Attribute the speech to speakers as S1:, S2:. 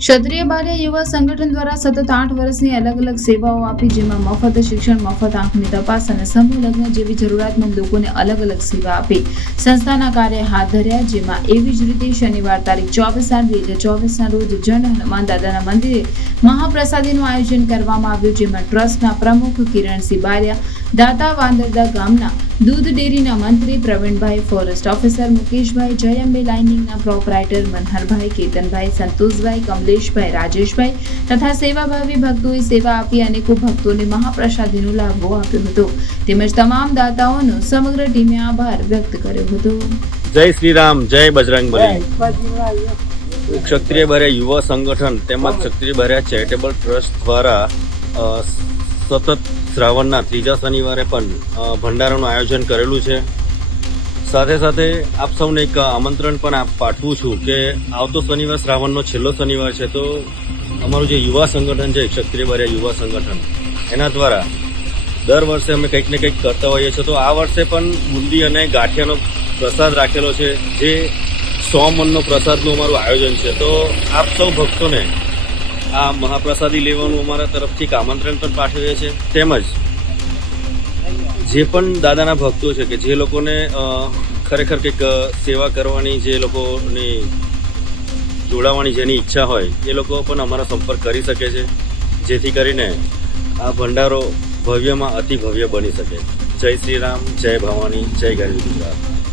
S1: ક્ષત્રિય બારે યુવા સંગઠન દ્વારા સતત આઠ વર્ષની અલગ અલગ સેવાઓ આપી, જેમાં મફત શિક્ષણ, મફત આંખની તપાસ અને સમૂહ લગ્ન જેવી જરૂરિયાતમંદ લોકોને અલગ અલગ સેવા આપી. સંસ્થાના કાર્ય હાથ ધર્યા, જેમાં એવી જ રીતે શનિવાર તારીખ ચોવીસ આઠ બે હજાર ચોવીસના રોજ જન હનુમાન દાદાના મંદિરે મહાપ્રસાદીનું આયોજન કરવામાં આવ્યું, જેમાં ટ્રસ્ટના પ્રમુખ કિરણસિંહ બારિયા દાતા વાંદરદા ગામના દૂધ ડેરીના મંત્રી પ્રવીણભાઈ ફોરેસ્ટ ઓફિસર મુકેશભાઈ જયંબે લાઇનિંગના પ્રોપરાઇટર મનહરભાઈ કેતનભાઈ સંતોષભાઈ કમલેશભાઈ રાજેશભાઈ તથા સેવાભાવી ભક્તોએ સેવા આપી અનેકો ભક્તોને મહાપ્રસાદીનો લાભો આપ્યો હતો. તેમજ તમામ દાતાઓનો સમગ્ર ટીમે આભાર વ્યક્ત કર્યો હતો.
S2: જય શ્રી રામ જય બજરંગ ક્ષત્રિય ભર્યા યુવા સંગઠન તેમજ ક્ષત્રિય ભર્યા ચેરિટેબલ ટ્રસ્ટ દ્વારા સતત શ્રાવણના ત્રીજા શનિવારે પણ ભંડારાનું આયોજન કરેલું છે. સાથે સાથે આપ સૌને એક આમંત્રણ પણ આપ પાઠવું છું કે આવતો શનિવાર શ્રાવણનો છેલ્લો શનિવાર છે, તો અમારું જે યુવા સંગઠન છે, ક્ષત્રિય યુવા સંગઠન, એના દ્વારા દર વર્ષે અમે કંઈક ને કંઈક કરતા હોઈએ છીએ. તો આ વર્ષે પણ બુંદી અને ગાંઠિયાનો પ્રસાદ રાખેલો છે, જે સો મનનો પ્રસાદનું અમારું આયોજન છે. તો આપ સૌ ભક્તોને આ મહાપ્રસાદી લેવાનું અમારા તરફથી આમંત્રણ પણ પાઠવીએ છીએ. તેમજ જે પણ દાદાના ભક્તો છે કે જે લોકોને ખરેખર કંઈક સેવા કરવાની જે લોકોની જોડાવાની જેની ઈચ્છા હોય, એ લોકો પણ અમારો સંપર્ક કરી શકે છે. જેથી કરીને આ ભંડારો ભવ્યમાં અતિ ભવ્ય બની શકે. જય શ્રી રામ, જય ભવાની, જય ગરવી ગુજરાત.